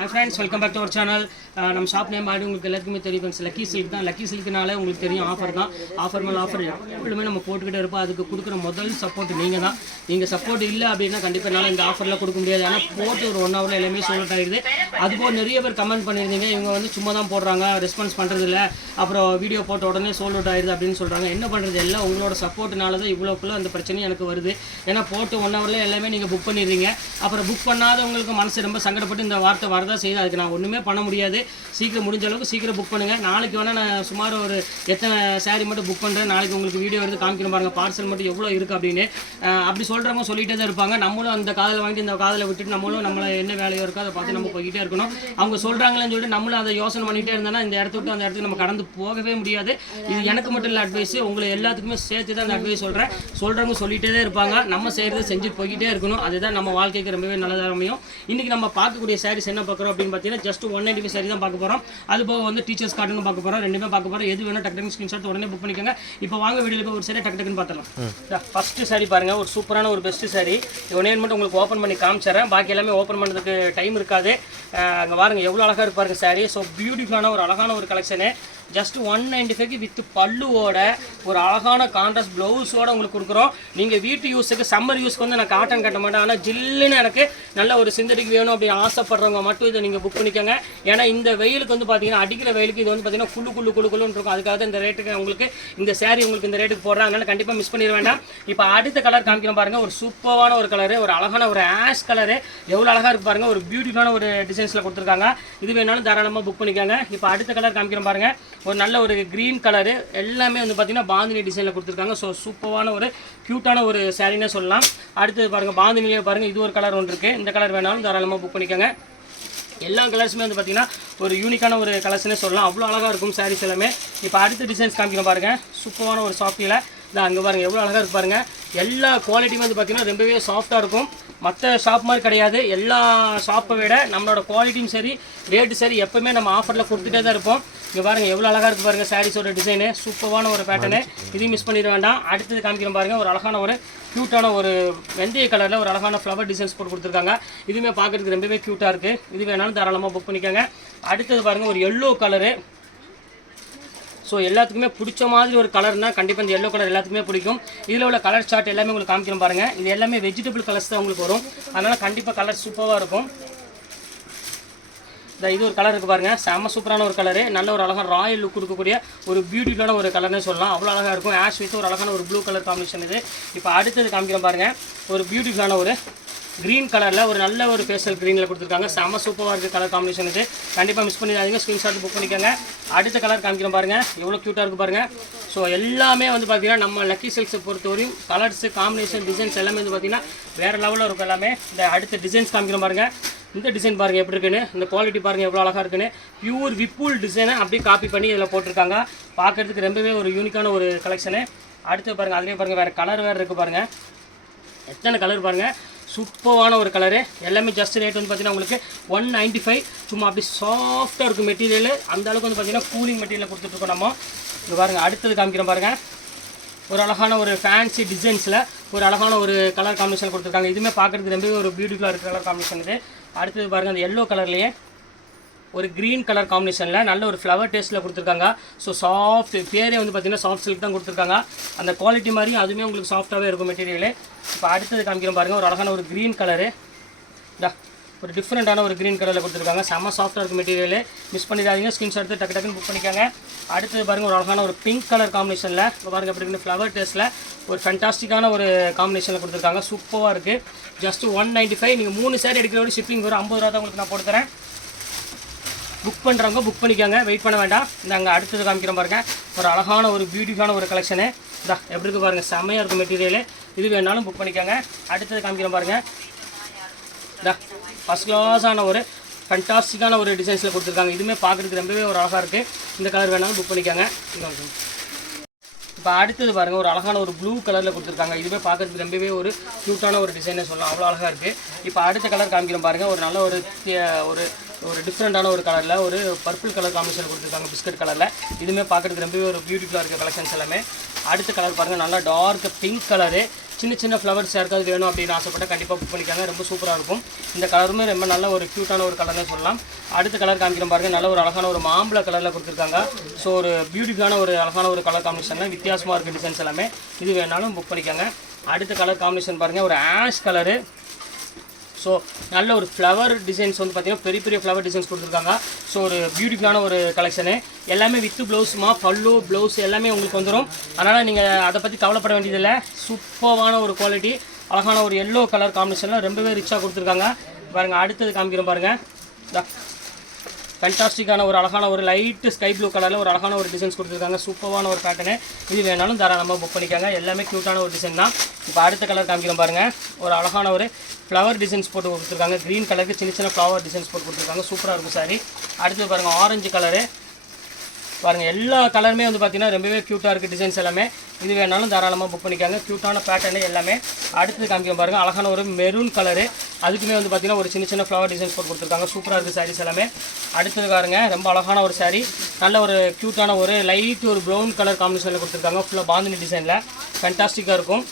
Hi friends, welcome back to our channel. நம்ம shop name ஆடி உங்களுக்கு எல்லாருக்குமே தெரியும் ஃப்ரெண்ட்ஸ். லக்கி சில்க் தான். லக்கி சில்க்னாலே உங்களுக்கு தெரியும் ஆஃபர் தான். ஆஃபர் மேலே ஆஃபர் எப்பவுமே நம்ம போட்டுக்கிட்டே இருப்போம். அதுக்கு கொடுக்குற முதல் சப்போர்ட் நீங்கள் தான். நீங்கள் சப்போர்ட் இல்லை அப்படின்னா கண்டிப்பாக என்னால் இந்த ஆஃபரில் கொடுக்க முடியாது. ஆனால் போட்டு ஒரு 1 ஹவரில் எல்லாமே சோல்ட் அவுட் ஆகிடுது. அதுபோல் நிறைய பேர் கமெண்ட் பண்ணியிருந்தீங்க, இவங்க வந்து சும்மா தான் போடுறாங்க, ரெஸ்பான்ஸ் பண்ணுறது இல்லை, அப்புறம் வீடியோ போட்ட உடனே சோல்ட் அவுட் ஆகிடுது அப்படின்னு சொல்கிறாங்க. என்ன பண்ணுறது, எல்லாம் உங்களோட சப்போர்ட்னால தான் இவ்வளோக்குள்ள அந்த பிரச்சனையும் எனக்கு வருது. ஏன்னா போட்டு 1 ஹவரில் எல்லாமே நீங்கள் புக் பண்ணிடுறீங்க. அப்புறம் புக் பண்ணாதவங்களுக்கு மனசு ரொம்ப சங்கடப்பட்டு இந்த வார்த்தை வரதான் செய்யுது. அதுக்கு நான் ஒன்றுமே பண்ண முடியாது. சீக்கிரம் முடிஞ்ச அளவுக்கு சீக்கிரம் புக் பண்ணுங்கள். நாளைக்கு வேணால் நான் சுமார் ஒரு எத்தனை சாரீ மட்டும் புக் பண்ணுறேன். நாளைக்கு உங்களுக்கு வீடியோ வந்து காமிக்கணும் பாருங்கள், பார்சல் மட்டும் எவ்வளோ இருக்குது அப்படின்னு. அப்படி சொல்கிறவங்க சொல்லிகிட்டே தான் இருப்பாங்க. நம்மளும் அந்த காதில் வாங்கிட்டு இந்த காதில் விட்டுட்டு நம்மளும் நம்மளை என்ன வேலையோ இருக்கோ அதை பார்த்து நம்ம போய்கிட்டே இருக்கணும். அவங்க சொல்கிறாங்களேன்னு சொல்லிட்டு நம்மளும் அதை யோசனை பண்ணிகிட்டே இருந்தோன்னா இந்த இடத்த விட்டு அந்த இடத்துக்கு நம்ம கடந்து போகவே முடியாது. இது எனக்கு மட்டும் இல்லை அட்வைஸ், உங்களை எல்லாத்துக்குமே சேர்த்து தான் அந்த அட்வைஸ் சொல்கிறேன். சொல்கிறவங்க சொல்லிகிட்டே தான் இருப்பாங்க. நம்ம செய்கிறது செஞ்சுட்டு போய்கிட்டே இருக்கணும். அதுதான் நம்ம வாழ்க்கைக்கு ரொம்பவே நல்லதாக அமையும். இன்றைக்கி நம்ம பார்க்கக்கூடிய சாரீஸ் என்ன பார்க்குறோம் அப்படின்னு பார்த்தீங்கன்னா ஜஸ்ட் 195 சாரீ தான் பார்க்க போகிறோம். அது போக வந்து டீச்சர்ஸ் கார்டுன்னு பார்க்க போகிறோம். ரெண்டுமே பார்க்க போகிறோம். எது வேணும் டக்கு ஸ்கிரீன்ஷாட் உடனே புக் பண்ணிக்கோங்க. இப்போ வாங்க வீடியோவில் போய் ஒரு சாரி டக்குன்னு பார்த்துலாம். ஃபஸ்ட்டு சாரி பாருங்கள், ஒரு சூப்பரான ஒரு பெஸ்ட்டு சாரி. ஒன்னே மட்டும் உங்களுக்கு ஓப்பன் பண்ணி காமிச்சிடறேன். பாக்கி எல்லாமே ஓப்பன் பண்ணுறதுக்கு டைம் இருக்காது. அங்கே பாருங்கள் எவ்வளோ அழகாக இருப்பாருங்க சாரி. ஸோ பியூட்டிஃபுல்லான ஒரு அழகான ஒரு கலெக்ஷனு. ஜஸ்ட் 195 வித் பல்லுவோட ஒரு அழகான கான்ட்ராஸ்ட் ப்ளவுஸோடு உங்களுக்கு கொடுக்குறோம். நீங்கள் வீட்டு யூஸுக்கு சம்மர் யூஸ்க்கு வந்து நான் காட்டன் கட்ட மாட்டேன். ஆனால் ஜில்லுன்னு எனக்கு நல்ல ஒரு சிந்தடிக் வேணும் அப்படின்னு ஆசைப்படுறவங்க மட்டும் இதை நீங்கள் புக் பண்ணிக்கோங்க. ஏன்னா இந்த வெயிலுக்கு வந்து பார்த்தீங்கன்னா அடிக்கிற வெயிலுக்கு இது வந்து பார்த்தீங்கன்னா குள்ளுன்னு இருக்கும். அதுக்காக தான் இந்த ரேட்டுக்கு உங்களுக்கு இந்த சாரீ உங்களுக்கு இந்த ரேட்டுக்கு போடுறேன். அதனால் கண்டிப்பாக மிஸ் பண்ணிட வேண்டாம். இப்போ அடுத்த கலர் காமிக்கிறோம் பாருங்கள். ஒரு சூப்பரான ஒரு கலரு, ஒரு அழகான ஒரு ஆஷ் கலரு. எவ்வளோ அழகாக இருக்கு பாருங்கள். ஒரு பியூட்டிஃபுல்லான ஒரு டிசைன்ஸில் கொடுத்துருக்காங்க. இது வேணாலும் தாராளமாக புக் பண்ணிக்கோங்க. இப்போ அடுத்த கலர் காமிக்கிறோம் பாருங்கள். ஒரு நல்ல ஒரு க்ரீன் கலரு. எல்லாமே வந்து பார்த்தீங்கன்னா பாந்தினி டிசைனில் கொடுத்துருக்காங்க. ஸோ சூப்பரான ஒரு க்யூட்டான ஒரு சாரீனே சொல்லலாம். அடுத்தது பாருங்கள், பாந்தினிலே பாருங்கள் இது ஒரு கலர் ஒன்று இருக்குது. இந்த கலர் வேணாலும் தாராளமாக புக் பண்ணிக்கோங்க. எல்லா கலர்ஸுமே வந்து பார்த்திங்கன்னா ஒரு யூனிக்கான ஒரு கலர்ஸ்னே சொல்லலாம். அவ்வளோ அழகாக இருக்கும் சாரீஸ் எல்லாமே. இப்போ அடுத்த டிசைன்ஸ் காமிக்கிறோம் பாருங்கள். சூப்பரான ஒரு சாஃப்டியில் இதான் அங்கே பாருங்கள் எவ்வளோ அழகாக இருக்கு பாருங்கள். எல்லா குவாலிட்டியுமே வந்து பார்த்திங்கன்னா ரொம்பவே சாஃப்டாக இருக்கும். மற்ற ஷாப் மாதிரி கிடையாது. எல்லா ஷாப்பை விட நம்மளோட குவாலிட்டியும் சரி, ரேட்டு சரி, எப்போவுமே நம்ம ஆஃபரில் கொடுத்துட்டே தான் இருப்போம். இங்கே பாருங்கள் எவ்வளோ அழகாக இருக்குது பாருங்கள் சாரீஸோட டிசைனு. சூப்பரான ஒரு பேட்டர்னு. இதையும் மிஸ் பண்ணிட வேண்டாம். அடுத்தது காமிக்கிறோம் பாருங்கள். ஒரு அழகான ஒரு க்யூட்டான ஒரு வெந்தய கலரில் ஒரு அழகான ஃப்ளவர் டிசைன்ஸ் போட்டு கொடுத்துருக்காங்க. இதுவுமே பார்க்குறதுக்கு ரொம்பவே க்யூட்டாக இருக்குது. இது வேணாலும் தாராளமாக புக் பண்ணிக்கோங்க. அடுத்தது பாருங்கள் ஒரு எல்லோ கலரு. ஸோ எல்லாத்துக்குமே பிடிச்ச மாதிரி ஒரு கலர்னால் கண்டிப்பாக இந்த எல்லோ கலர் எல்லாத்துக்குமே பிடிக்கும். இதில் உள்ள கலர் சார்ட் எல்லாமே உங்களுக்கு காமிக்கிறோம் பாருங்கள். இது எல்லாமே வெஜிடபிள் கலர்ஸ் தான் உங்களுக்கு வரும். அதனால் கண்டிப்பாக கலர் சூப்பராக இருக்கும். இது ஒரு கலர் இருக்குது பாருங்கள். செம்ம சூப்பரான ஒரு கலரு. நல்ல ஒரு அழகான ராயல் லுக் கொடுக்கக்கூடிய ஒரு பியூட்டிஃபுல்லான ஒரு கலர்னே சொல்லலாம். அவ்வளோ அழகாக இருக்கும். ஆஷ் வித் ஒரு அழகான ஒரு ப்ளூ கலர் காம்பினேஷன் இது. இப்போ அடுத்தது காமிக்கிறோம் பாருங்கள். ஒரு பியூட்டிஃபுல்லான ஒரு க்ரீன் கலரில் ஒரு நல்ல ஒரு ஃபேஷியல் க்ரீனில் கொடுத்துருக்காங்க. செம்ம சூப்பராக இருக்குது கலர் காம்பினேஷன் இது. கண்டிப்பாக மிஸ் பண்ணிடாதீங்க. ஸ்க்ரீன்ஷாட் புக் பண்ணிக்கோங்க. அடுத்த கலர் காமிக்கிறோம் பாருங்கள். எவ்வளோ க்யூட்டாக இருக்குது பாருங்கள். ஸோ எல்லாமே வந்து பார்த்திங்கன்னா நம்ம லக்கி சில்க்ஸை பொறுத்தவரையும் கலர்ஸு காம்பினேஷன் டிசைன்ஸ் எல்லாமே வந்து பார்த்திங்கன்னா வேறு லெவலில் இருக்கும் எல்லாமே. இந்த அடுத்த டிசைன்ஸ் காமிக்கிறோம் பாருங்கள். இந்த டிசைன் பாருங்கள் எப்படி இருக்குன்னு. இந்த குவாலிட்டி பாருங்கள் எவ்வளோ அழகாக இருக்குன்னு. பியூர் விப்புல் டிசைனை அப்படியே காப்பி பண்ணி இதில் போட்டிருக்காங்க. பார்க்குறதுக்கு ரொம்பவே ஒரு யூனிக்கான ஒரு கலெக்ஷனு. அடுத்து பாருங்கள், அதுலேயே பாருங்கள் வேறு கலர் வேறு இருக்குது பாருங்கள். எத்தனை கலர் பாருங்கள். சூப்பரான ஒரு கலரு. எல்லாமே ஜஸ்ட் ரேட் வந்து பார்த்திங்கன்னா உங்களுக்கு 195. சும்மா அப்படி சாஃப்டாக இருக்கும் மெட்டீரியல். அந்த அளவுக்கு வந்து பார்த்திங்கன்னா கூலிங் மெட்டீரியல் கொடுத்துட்ருக்கோம் நம்ம. இது பாருங்கள். அடுத்தது காமிக்கிறோம் பாருங்கள். ஒரு அழகான ஒரு ஃபேன்சி டிசைன்ஸில் ஒரு அழகான ஒரு கலர் காம்பினேஷன் கொடுத்துருக்காங்க. இதுவுமே பார்க்குறதுக்கு ரொம்பவே ஒரு பியூட்டிஃபுல்லாக இருக்குது கலர் காம்பினேஷன் இது. அடுத்தது பாருங்கள், அந்த எல்லோ கலர்லேயே ஒரு க்ரீன் கலர் காம்பினேஷனில் நல்ல ஒரு ஃப்ளவர் டேஸ்ட்டில் கொடுத்துருக்காங்க. ஸோ சாஃப்ட், பேரே வந்து பார்த்திங்கன்னா சாஃப்ட் சில்க் தான் கொடுத்துருக்காங்க. அந்த குவாலிட்டி மாதிரி அதுவுமே உங்களுக்கு சாஃப்டாகவே இருக்கும் மெட்டீரியல். இப்போ அடுத்தது காமிக்கிறோம் பாருங்கள். ஒரு அழகான ஒரு க்ரீன் கலரு. ஒரு டிஃப்ரெண்ட்டான ஒரு க்ரீன் கலரில் கொடுத்துருக்காங்க. செம்ம சாஃப்டாக இருக்கும் மெட்டீரியல். மிஸ் பண்ணிடாதீங்க. ஸ்க்ரீன்ஷாட் எடுத்து டக்குன்னு புக் பண்ணிக்கோங்க. அடுத்தது பாருங்கள் ஒரு அழகான ஒரு பிங்க் கலர் காம்பினேஷனில் இப்போ பாருங்கள் எப்படி இருக்குன்னு ஃப்ளவர் டேஸ்ட்டில் ஒரு ஃபேண்டாஸ்டிக்கான ஒரு காம்பினேஷனில் கொடுத்துருக்காங்க. சூப்பராக இருக்குது. ஜஸ்ட் 195. நீங்கள் 3 சாரி எடுக்கிறோட ஷிப்பிங் வரும் 50 ரூபா தான் உங்களுக்கு நான் போட்டு தரேன். புக் பண்ணுறவங்க புக் பண்ணிக்கோங்க, வெயிட் பண்ண வேண்டாம். நாங்கள் அடுத்தது காமிக்கிறோம் பாருங்கள். ஒரு அழகான ஒரு பியூட்டிஃபுல்லான ஒரு கலெக்ஷனு. எப்படி இருக்குது பாருங்கள். செம்மையாக இருக்கும் மெட்டீரியல். இது வேணாலும் புக் பண்ணிக்கோங்க. அடுத்தது காமிக்கிறோம் பாருங்கள். ஃபஸ்ட் கிளாஸான ஒரு ஃபண்டாஸ்டிக்கான ஒரு டிசைன்ஸில் கொடுத்துருக்காங்க. இதுவுமே பார்க்குறதுக்கு ரொம்பவே ஒரு அழகாக இருக்குது. இந்த கலர் வேணாலும் புக் பண்ணிக்கோங்க. இப்போ அடுத்தது பாருங்கள். ஒரு அழகான ஒரு ப்ளூ கலரில் கொடுத்துருக்காங்க. இதுவே பார்க்குறதுக்கு ரொம்பவே ஒரு க்யூட்டான ஒரு டிசைனே சொல்லலாம். அவ்வளோ அழகாக இருக்குது. இப்போ அடுத்த கலர் காமிக்கிறோம் பாருங்கள். ஒரு நல்ல ஒரு ஒரு டிஃப்ரெண்ட்டான ஒரு கலரில் ஒரு பர்பிள் கலர் காம்பினேஷன் கொடுத்துருக்காங்க. பிஸ்கட் கலரில். இதுவுமே பார்க்குறதுக்கு ரொம்பவே ஒரு பியூட்டிஃபுல்லாக இருக்குது கலெக்ஷன்ஸ் எல்லாமே. அடுத்த கலர் பாருங்கள். நல்லா டார்க் பிங்க் கலரு. சின்ன சின்ன ஃப்ளவர்ஸ் யாருக்காவது வேணும் அப்படின்னு ஆசைப்பட்டால் கண்டிப்பாக புக் பண்ணிக்காங்க. ரொம்ப சூப்பராக இருக்கும். இந்த கலருமே ரொம்ப நல்ல ஒரு க்யூட்டான ஒரு கலர்னே சொல்லலாம். அடுத்த கலர் காமிக்கிறோம் பாருங்கள். நல்ல ஒரு அழகான ஒரு மாம்பழ கலரில் கொடுத்துருக்காங்க. ஸோ ஒரு பியூட்டிஃபுல்லான ஒரு அழகான ஒரு கலர் காம்பினேஷனில் வித்தியாசமாக இருக்குது டிசைன்ஸ் எல்லாமே. இது வேணாலும் புக் பண்ணிக்காங்க. அடுத்த கலர் காம்பினேஷன் பாருங்கள், ஒரு ஆஷ் கலரு. ஸோ நல்ல ஒரு ஃப்ளவர் டிசைன்ஸ் வந்து பார்த்திங்கன்னா பெரிய பெரிய ஃப்ளவர் டிசைன்ஸ் கொடுத்துருக்காங்க. ஸோ ஒரு பியூட்டிஃபுல்லான ஒரு கலெக்ஷனு. எல்லாமே வித்து ப்ளவுஸுமா, பல்லு ப்ளவுஸ் எல்லாமே உங்களுக்கு வந்துடும். அதனால் நீங்கள் அதை பற்றி கவலைப்பட வேண்டியதில்லை. சூப்பரான ஒரு குவாலிட்டி, அழகான ஒரு எல்லோ கலர் காம்பினேஷனில் ரொம்பவே ரிச்சாக கொடுத்துருக்காங்க பாருங்கள். அடுத்தது காமிக்கிறோம் பாருங்கள். ஃபேண்டாஸ்டிக்கான ஒரு அழகான ஒரு லைட்டு ஸ்கை ப்ளூ கலரில் ஒரு அழகான ஒரு டிசைன்ஸ் கொடுத்துருக்காங்க. சூப்பரான ஒரு பேட்டர்னு. இது வேணாலும் தாராளமாக புக் பண்ணிக்காங்க. எல்லாமே க்யூட்டான ஒரு டிசைன் தான். இப்போ அடுத்த கலர் காமிக்கிறோம் பாருங்கள். ஒரு அழகான ஒரு ஃப்ளவர் டிசைன்ஸ் போட்டு கொடுத்துருக்காங்க. க்ரீன் கலருக்கு சின்ன சின்ன ஃப்ளவர் டிசைன்ஸ் போட்டு கொடுத்துருக்காங்க. சூப்பராக இருக்கும் சாரி. அடுத்தது பாருங்கள், ஆரஞ்சு கலரு பாருங்கள். எல்லா கலருமே வந்து பார்த்திங்கன்னா ரொம்பவே க்யூட்டாக இருக்குது டிசைன்ஸ் எல்லாமே. இது வேணாலும் தாராளமாக புக் பண்ணிக்காங்க. க்யூட்டான பேட்டர்னு எல்லாமே. அடுத்தது காமிக்க பாருங்கள், அழகான ஒரு மெரூன் கலரு. அதுக்குமே வந்து பார்த்திங்கன்னா ஒரு சின்ன சின்ன ஃப்ளவர் டிசைன்ஸ் போட்டு கொடுத்துருக்காங்க. சூப்பராக இருக்குது சாரீஸ் எல்லாமே. அடுத்தது பாருங்கள், ரொம்ப அழகான ஒரு சாரீ. நல்ல ஒரு க்யூட்டான ஒரு லைட் ஒரு ப்ரௌன் கலர் காம்பினேஷனில் கொடுத்துருக்காங்க. ஃபுல்லாக பாந்தினி டிசைனில் ஃபேண்டாஸ்டிக்காக இருக்கும்.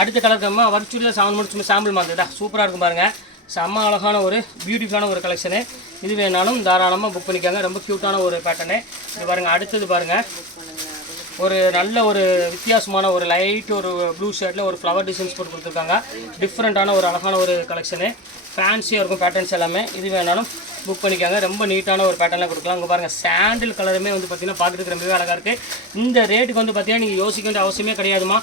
அடுத்த கலர் வர்ச்சுவலில் 7 முடிச்சு சாம்பிள் மாற்றுதா சூப்பராக இருக்கும் பாருங்கள். செம்ம அழகான ஒரு பியூட்டிஃபுல்லான ஒரு கலெக்ஷனு. இது வேணாலும் தாராளமாக புக் பண்ணிக்காங்க. ரொம்ப க்யூட்டான ஒரு பேட்டர்னு. இது பாருங்கள். அடுத்தது பாருங்கள், ஒரு நல்ல ஒரு வித்தியாசமான ஒரு லைட் ஒரு ப்ளூ ஷர்ட்டில் ஒரு ஃப்ளவர் டிசைன்ஸ் போட்டு கொடுத்துருக்காங்க. டிஃப்ரெண்ட்டான ஒரு அழகான ஒரு கலெக்ஷனு. ஃபேன்சியாக இருக்கும் பேட்டர்ன்ஸ் எல்லாமே. இது வேணாலும் புக் பண்ணிக்காங்க. ரொம்ப நீட்டான ஒரு பேட்டர்னில் கொடுக்கலாம். இங்கே பாருங்கள், சாண்டில் கலருமே வந்து பார்த்திங்கன்னா பார்க்குறதுக்கு ரொம்பவே அழகாக இருக்குது. இந்த ரேட்டுக்கு வந்து பார்த்திங்கன்னா நீங்கள் யோசிக்க வேண்டிய அவசியமே கிடையாதுமா.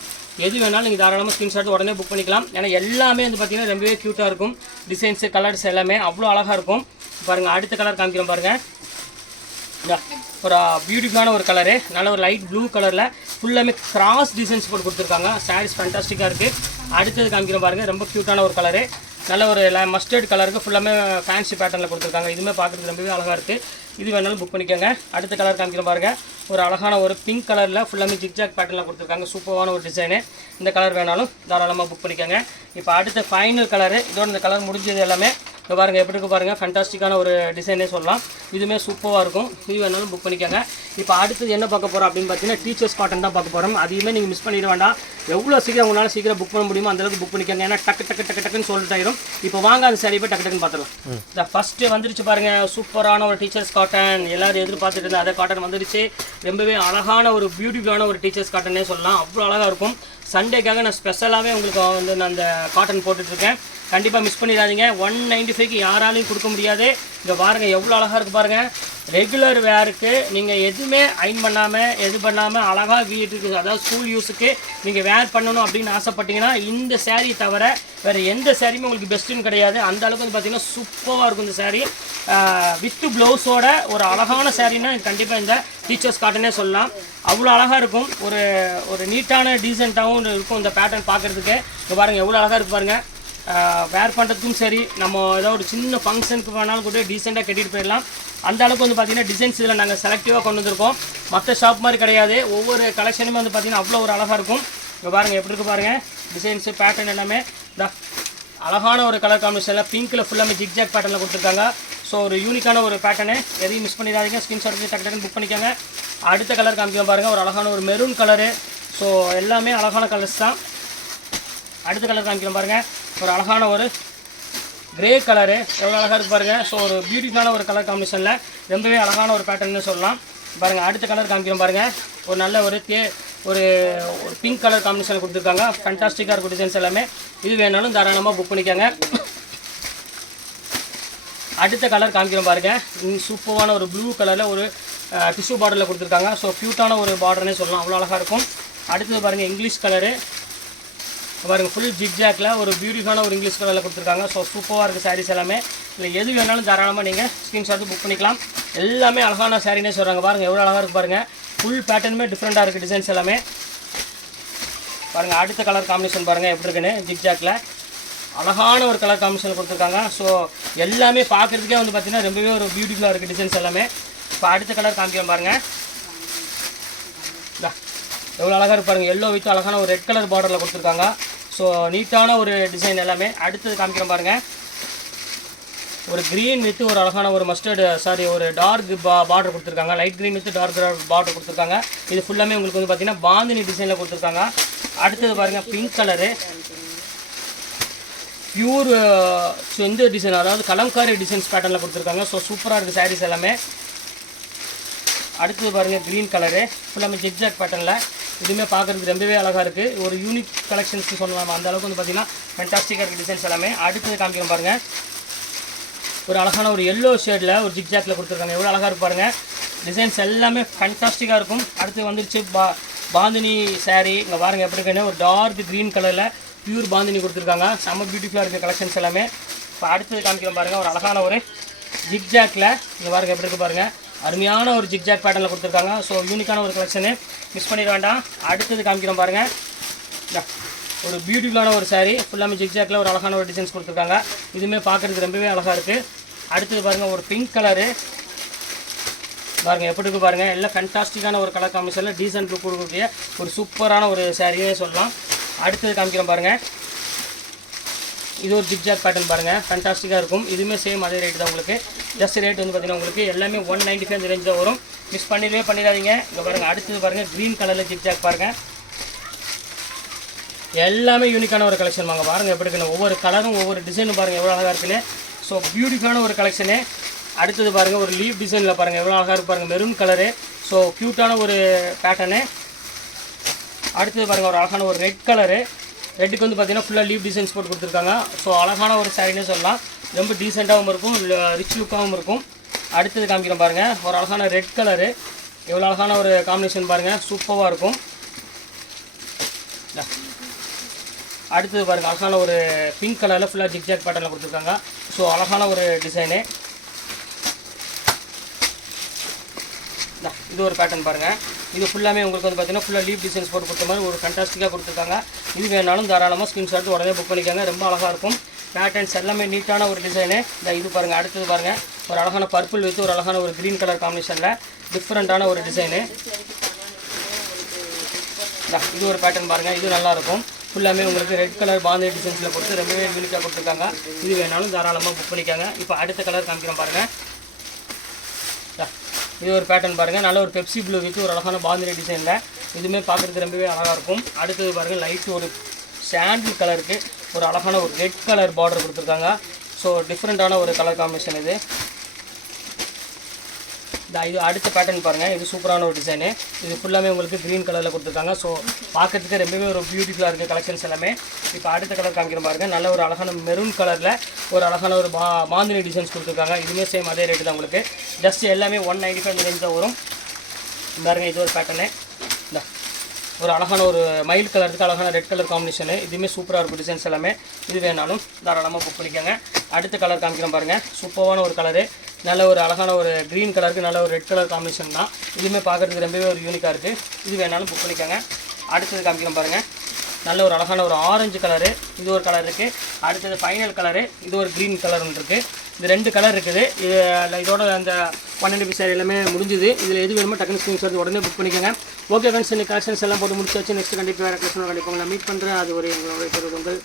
எது வேணாலும் நீங்கள் தாராளமாக ஸ்க்ரீன்ஷாட் உடனே புக் பண்ணிக்கலாம். ஏன்னா எல்லாமே வந்து பார்த்திங்கன்னா ரொம்பவே க்யூட்டாக இருக்கும். டிசைன்ஸு கலர்ஸ் எல்லாமே அவ்வளோ அழகாக இருக்கும். பாருங்கள், அடுத்த கலர் காமிக்கிறோம் பாருங்கள். ஒரு பியூட்டிஃபுல்லான ஒரு கலரு. நல்ல ஒரு லைட் ப்ளூ கலரில் ஃபுல்லாமே கிராஸ் டிசைன்ஸ் போட்டு கொடுத்துருக்காங்க. சாரீஸ் ஃபேண்டாஸ்டிக்காக இருக்குது. அடுத்தது காமிக்கிறோம் பாருங்கள், ரொம்ப க்யூட்டான ஒரு கலரு. நல்ல ஒரு மஸ்டர்ட் கலருக்கு ஃபுல்லாமே ஃபேன்சி பேட்டர்னில் கொடுத்துருக்காங்க. இதுவுமே பார்க்குறதுக்கு ரொம்பவே அழகாக இருக்குது. இது வேணாலும் புக் பண்ணிக்கோங்க. அடுத்த கலர் காமிக்கிறோம் பாருங்கள், ஒரு அழகான ஒரு பிங்க் கலரில் ஃபுல்லாமே ஜிக்ஜாக் பேட்டர்னில் கொடுத்துருக்காங்க. சூப்பரான ஒரு டிசைனு. இந்த கலர் வேணாலும் தாராளமாக புக் பண்ணிக்கோங்க. இப்போ அடுத்த ஃபைனல் கலரு. இதோட இந்த கலர் முடிஞ்சது எல்லாமே. இப்போ பாருங்கள் எப்படி இருக்குது பாருங்கள். ஃபேண்டாஸ்டிக்கான ஒரு டிசைனே சொல்லலாம். இதுவுமே சூப்பராக இருக்கும். இது வேணாலும் புக் பண்ணிக்கோங்க. இப்போ அடுத்தது என்ன பார்க்க போகிறோம் அப்படின்னு பார்த்தீங்கன்னா டீச்சர்ஸ் காட்டன் தான் பார்க்க போகிறோம். அதையுமே நீங்கள் மிஸ் பண்ணிட வேண்டாம். எவ்வளோ சீக்கிரம் உங்களால் சீக்கிரம் புக் பண்ண முடியுமோ அந்தளவுக்கு புக் பண்ணிக்கோங்க. ஏன்னா டக்குன்னு சொல்லிட்டு ஆயிரும். இப்போ வாங்க அந்த சாரி போய் டக்குன்னு பார்த்துலாம். இந்த ஃபஸ்ட்டு வந்துருச்சு பாருங்கள், சூப்பரான ஒரு டீச்சர்ஸ் காட்டன். எல்லோரும் எதிர்பார்த்துட்டு இருந்தால் அதே காட்டன் வந்துருச்சு. ரொம்பவே அழகான ஒரு பியூட்டிஃபுல்லான ஒரு டீச்சர்ஸ் காட்டனே சொல்லலாம். அவ்வளோ அழகாக இருக்கும். சண்டேக்காக நான் ஸ்பெஷலாகவே உங்களுக்கு வந்து நான் அந்த காட்டன் போட்டுட்ருக்கேன். கண்டிப்பாக மிஸ் பண்ணிடாதீங்க. 195க்கு யாராலையும் கொடுக்க முடியாது. இங்கே பாருங்கள் எவ்வளோ அழகாக இருக்குது பாருங்கள். ரெகுலர் வேருக்கு நீங்கள் எதுவுமே அயன் பண்ணாமல் எது பண்ணாமல் அழகாக வீட்டுக்கு, அதாவது ஸ்கூல் யூஸுக்கு நீங்கள் வேர் பண்ணணும் அப்படின்னு ஆசைப்பட்டீங்கன்னா இந்த சேரீ தவிர வேறு எந்த சேரீயுமே உங்களுக்கு பெஸ்ட்டுன்னு கிடையாது. அந்த அளவுக்கு வந்து பார்த்திங்கன்னா சூப்பராக இருக்கும் இந்த சேரீ. வித்து ப்ளவுஸோட ஒரு அழகான சேரீனா கண்டிப்பாக இந்த டீச்சர்ஸ் காட்டனே சொல்லலாம். அவ்வளோ அழகாக இருக்கும். ஒரு நீட்டான டீசெண்டாகவும் இருக்கும் இந்த பேட்டர்ன் பார்க்குறதுக்கு. இங்கே பாருங்கள் எவ்வளோ அழகாக இருக்குது பாருங்கள். வேர் பண்ணுறதுக்கும் சரி, நம்ம ஏதோ ஒரு சின்ன ஃபங்க்ஷனுக்கு வேணாலும் கூட டீசெண்டாக கட்டிட்டு போயிடலாம். அந்த அளவுக்கு வந்து பார்த்திங்கன்னா டிசைன்ஸ் இதில் நாங்கள் செலக்டிவாக கொண்டு வந்திருக்கோம். மற்ற ஷாப் மாதிரி கிடையாது. ஒவ்வொரு கலெக்ஷனுமே வந்து பார்த்திங்கன்னா அவ்வளோ ஒரு அழகாக இருக்கும். இங்கே பாருங்கள் எப்படி இருக்குது பாருங்கள். டிசைன்ஸு பேட்டர்ன் எல்லாமே அழகான ஒரு கலர் காம்பினேஷனில் பிங்க்கில் ஃபுல்லாமே ஜிக்ஜாக் பேட்டர்னில் கொடுத்துருக்காங்க. ஸோ ஒரு யூனிக்கான ஒரு பேட்டர்னு. எதையும் மிஸ் பண்ணிடாதீங்க. ஸ்க்ரீன்ஷாட் பண்ணி டக்கு புக் பண்ணிக்கோங்க. அடுத்த கலர் காமிக்க பாருங்கள், ஒரு அழகான ஒரு மெரூன் கலரு. ஸோ எல்லாமே அழகான கலர்ஸ் தான். அடுத்த கலர் காமிக்கிறோம் பாருங்கள், ஒரு அழகான ஒரு கிரே கலரு. எவ்வளோ அழகாக இருக்குது பாருங்கள். ஸோ ஒரு பியூட்டிஃபுல்லான ஒரு கலர் காம்பினேஷனில் ரொம்பவே அழகான ஒரு பேட்டர்ன்னு சொல்லலாம். பாருங்கள் அடுத்த கலர் காமிக்கிறோம் பாருங்கள். ஒரு நல்ல ஒரு பிங்க் கலர் காம்பினேஷனில் கொடுத்துருக்காங்க. ஃபேண்டாஸ்டிக்காக இருக்கும் டிசைன்ஸ் எல்லாமே. இது வேணாலும் தாராளமாக புக் பண்ணிக்கோங்க. அடுத்த கலர் காமிக்கிறோம் பாருங்கள். சூப்பரான ஒரு ப்ளூ கலரில் ஒரு டிஷ்யூ பார்டரில் கொடுத்துருக்காங்க. ஸோ க்யூட்டான ஒரு பார்டர்னே சொல்லலாம். அவ்வளோ அழகாக இருக்கும். அடுத்தது பாருங்கள் இங்கிலீஷ் கலரு. பாருங்கள் ஃபுல் ஜிக்ஜாக்கில் ஒரு பியூட்டிஃபுல்லான ஒரு இங்கிலீஷ் கலரில் கொடுத்துருக்காங்க. ஸோ சூப்பராக இருக்குது சாரீஸ் எல்லாமே. இல்லை எது வேணாலும் தாராளமாக நீங்கள் ஸ்க்ரீன்ஷாட்டு புக் பண்ணிக்கலாம். எல்லாமே அழகான சாரீனே சொல்கிறாங்க. பாருங்கள் எவ்வளோ அழகாக இருக்குது பாருங்கள். ஃபுல் பேட்டர்னுமே டிஃப்ரெண்ட்டாக இருக்குது டிசைன்ஸ் எல்லாமே. பாருங்கள் அடுத்த கலர் காம்பினேஷன் பாருங்கள் எப்படி இருக்குன்னு. ஜிக்ஜாக்கில் அழகான ஒரு கலர் காம்பினேஷன் கொடுத்துருக்காங்க. ஸோ எல்லாமே பார்க்குறதுக்கே வந்து பார்த்திங்கன்னா ரொம்பவே ஒரு பியூட்டிஃபுல்லாக இருக்குது டிசைன்ஸ் எல்லாமே. இப்போ அடுத்த கலர் காமிக்கிறோம் பாருங்கள். எவ்வளோ அழகாக இருக்கு பாருங்கள். எல்லோ வித் அழகான ஒரு ரெட் கலர் பார்டரில் கொடுத்துருக்காங்க. ஸோ நீட்டான ஒரு டிசைன் எல்லாமே. அடுத்தது காமிக்கிறோம் பாருங்கள். ஒரு க்ரீன் வித் ஒரு அழகான ஒரு மஸ்டர்டு ஒரு டார்க் பார்டர் கொடுத்துருக்காங்க. Light green with dark border கொடுத்துருக்காங்க. இது ஃபுல்லாமே உங்களுக்கு வந்து பார்த்திங்கன்னா பாந்தினி டிசைனில் கொடுத்துருக்காங்க. அடுத்தது பாருங்கள் பிங்க் கலரு பியூர் இந்த டிசைன், அதாவது கலம்காரி டிசைன்ஸ் பேட்டர்னில் கொடுத்துருக்காங்க. ஸோ சூப்பராக இருக்குது சாரீஸ் எல்லாமே. அடுத்தது பாருங்கள் க்ரீன் கலரு ஃபுல்லாமே ஜிக்ஜாக் பேட்டர்னில், இதுவுமே பார்க்குறதுக்கு ரொம்பவே அழகாக இருக்குது. ஒரு யூனிக் கலெக்ஷன்ஸ் சொல்லலாம், அந்த அளவுக்கு வந்து பார்த்திங்கன்னா ஃபேண்டாஸ்டிக்காக இருக்குது டிசைன்ஸ் எல்லாமே. அடுத்தது காமிக்கிறோம் பாருங்கள், ஒரு அழகான ஒரு எல்லோ ஷேடில் ஒரு ஜிக்ஜாக்கில் கொடுத்துருக்காங்க. எவ்வளோ அழகாக இருக்கு பாருங்கள், டிசைன்ஸ் எல்லாமே ஃபேண்டாஸ்டிக்காக இருக்கும். அடுத்து வந்துருச்சு பாந்தினி சாரீ. இங்கே பாருங்கள் எப்படி இருக்குன்னு, ஒரு டார்க் க்ரீன் கலரில் பியூர் பாந்தினி கொடுத்துருக்காங்க. செம்ம பியூட்டிஃபுல்லாக இருக்குது கலெக்ஷன்ஸ் எல்லாமே. இப்போ அடுத்தது காமிக்கிறோம் பாருங்கள், ஒரு அழகான ஒரு ஜிக்ஜாக்கில் இங்கே பாருங்கள் எப்படி இருக்குது பாருங்கள், அருமையான ஒரு ஜிக்ஜாக் பேட்டர்னில் கொடுத்துருக்காங்க. ஸோ யூனிக்கான ஒரு கலெக்ஷனு, மிஸ் பண்ணிட வேண்டாம். அடுத்தது காமிக்கிறோம் பாருங்கள், ஒரு பியூட்டிஃபுல்லான ஒரு சாரீ ஃபுல்லாமே ஜிக்ஜாக்கில் ஒரு அழகான ஒரு டிசைன்ஸ் கொடுத்துருக்காங்க. இதுவுமே பார்க்குறதுக்கு ரொம்பவே அழகாக இருக்குது. அடுத்தது பாருங்கள், ஒரு பிங்க் கலரு பாருங்கள் எப்படி இருக்குது பாருங்கள், எல்லாம் ஃபேண்டாஸ்டிக்கான ஒரு கலர் காம்பினேஷனில் டீசென்ட் லுக் கொடுக்கக்கூடிய ஒரு சூப்பரான ஒரு சாரியே சொல்லலாம். அடுத்தது காமிக்கிறோம் பாருங்கள், இது ஒரு ஜிக்ஜாக் பேட்டர்ன் பாருங்கள், ஃபேண்டாஸ்டிக்காக இருக்கும். இதுவுமே சேம் அதே ரேட் தான் உங்களுக்கு. ஜஸ்ட் ரேட் வந்து பார்த்திங்கன்னா உங்களுக்கு எல்லாமே 195 ரேஞ்ச் தான் வரும். மிஸ் பண்ணிடாதீங்க. இங்கே பாருங்கள், அடுத்தது பாருங்கள் க்ரீன் கலரில் ஜிக்ஜாக் பாருங்கள், எல்லாமே யூனிக்கான ஒரு கலெக்ஷன் வாங்க. பாருங்கள் எப்படி இருக்குன்னு, ஒவ்வொரு கலரும் ஒவ்வொரு டிசைனும் பாருங்கள் எவ்வளோ அழகாக இருக்குன்னு. ஸோ பியூட்டிஃபுல்லான ஒரு கலெக்ஷனு. அடுத்தது பாருங்கள், ஒரு லீவ் டிசைனில் பாருங்கள் எவ்வளோ அழகாக இருக்கு பாருங்கள், மெரூன் கலரு. ஸோ க்யூட்டான ஒரு பேட்டர்னு. அடுத்தது பாருங்கள், ஒரு அழகான ஒரு ரெட் கலரு. ரெட்டுக்கு வந்து பார்த்திங்கன்னா ஃபுல்லாக லீவ் டிசைன்ஸ் போட்டு கொடுத்துருக்காங்க. ஸோ அழகான ஒரு சாரின்னு சொல்லலாம், ரொம்ப டீசெண்டாகவும் இருக்கும், ரிச் லுக்காகவும் இருக்கும். அடுத்தது காமிக்கிறோம் பாருங்கள், ஒரு அழகான ரெட் கலரு, எவ்வளோ அழகான ஒரு காம்பினேஷன் பாருங்கள், சூப்பராக இருக்கும். அடுத்தது பாருங்கள், அழகான ஒரு பிங்க் கலரில் ஃபுல்லாக ஜிக்ஜாக் பேட்டர்னில் கொடுத்துருக்காங்க. ஸோ அழகான ஒரு டிசைனு. இது ஒரு பேட்டர்ன் பாருங்கள், இது ஃபுல்லாமே உங்களுக்கு வந்து பார்த்திங்கன்னா ஃபுல்லாக லீவ் டிசைன்ஸ் போட்டு கொடுத்த மாதிரி ஒரு ஃபேண்டாஸ்டிக்காக கொடுத்துருக்காங்க. இது வேணாலும் தாராளமாக ஸ்க்ரீன்ஷாட் உடனே புக் பண்ணிக்கோங்க, ரொம்ப அழகாக இருக்கும். பேட்டர்ன்ஸ் எல்லாமே நீட்டான ஒரு டிசைனு. இது பாருங்கள், அடுத்தது பாருங்கள், ஒரு அழகான பர்பிள் வித் ஒரு அழகான ஒரு க்ரீன் கலர் காம்பினேஷனில் டிஃப்ரெண்ட்டான ஒரு டிசைனு. இது ஒரு பேட்டர்ன் பாருங்கள், இது நல்லாயிருக்கும். ஃபுல்லாமே உங்களுக்கு ரெட் கலர் பாந்தினி டிசைன்ஸில் கொடுத்து ரொம்பவே யூனிக்காக கொடுத்துருக்காங்க. இது வேணாலும் தாராளமாக புக் பண்ணிக்கோங்க. இப்போ அடுத்த கலர் காமிக்கிறோம் பாருங்கள், இது ஒரு பேட்டர்ன் பாருங்கள், நல்ல ஒரு பெப்சி ப்ளூ வித் ஒரு அழகான பாந்தினி டிசைனில், இதுவுமே பார்க்குறதுக்கு ரொம்பவே அழகாக இருக்கும். அடுத்தது பாருங்கள், லைட் ஒரு சாண்டில் கலருக்கு ஒரு அழகான ஒரு ரெட் கலர் பார்டர் கொடுத்துருக்காங்க. ஸோ டிஃப்ரெண்ட்டான ஒரு கலர் காம்பினேஷன் இது. இது அடுத்த பேட்டர்ன் பாருங்கள், இது சூப்பரான ஒரு டிசைனு. இது ஃபுல்லாமே உங்களுக்கு க்ரீன் கலரில் கொடுத்துருக்காங்க. ஸோ பார்க்கறதுக்கு ரொம்பவே ஒரு பியூட்டிஃபுல்லாக இருக்குது கலெக்ஷன்ஸ் எல்லாமே. இப்போ அடுத்த கலர் காமிக்கிற பாருங்கள், நல்ல ஒரு அழகான மெரூன் கலரில் ஒரு அழகான ஒரு பாந்தினி டிசைன்ஸ் கொடுத்துருக்காங்க. இதுவுமே சேம் அதே ரேட்டு தான் உங்களுக்கு. ஜஸ்ட் எல்லாமே 195 ரேஞ்ச் தான் வரும். பாருங்கள், இது ஒரு பேட்டர்னு. ஒரு அழகான ஒரு மைல்ட் கலருக்கு அழகான ரெட் கலர் காம்பினேஷனு. இதுவுமே சூப்பராக இருக்கும் டிசைன்ஸ் எல்லாமே. இது வேணாலும் தாராளமாக புக் பண்ணிக்கோங்க. அடுத்த கலர் காமிக்கிறோம் பாருங்கள், சூப்பரான ஒரு கலரு, நல்ல ஒரு அழகான ஒரு க்ரீன் கலருக்கு நல்ல ஒரு ரெட் கலர் காம்பினேஷன் தான். இதுவுமே பார்க்குறதுக்கு ரொம்பவே ஒரு யூனிக்காக இருக்குது. இது வேணாலும் புக் பண்ணிக்கோங்க. அடுத்தது காமிக்கிறோம் பாருங்கள், நல்ல ஒரு அழகான ஒரு ஆரஞ்சு கலரு, இது ஒரு கலர் இருக்குது. அடுத்தது ஃபைனல் கலரு, இது ஒரு க்ரீன் கலர் ஒன்று இருக்குது. இது 2 கலர் இருக்குது. இதோட அந்த 190 சாரி எல்லாமே முடிஞ்சுது. இதில் எது வேணுமோ டக்குனு ஸ்க்ரீன்ஷாட் உடனே புக் பண்ணிக்கோங்க. ஓகே ஃப்ரெண்ட்ஸ், இந்த கலெக்ஷன்ஸ் எல்லாம் போட்டு முடிச்சாச்சு. நெக்ஸ்ட் கண்டிப்பாக வேறு கலெக்ஷன் கண்டிப்பாக உங்களை மீட் பண்ணுறேன். அது ஒரு உங்கள்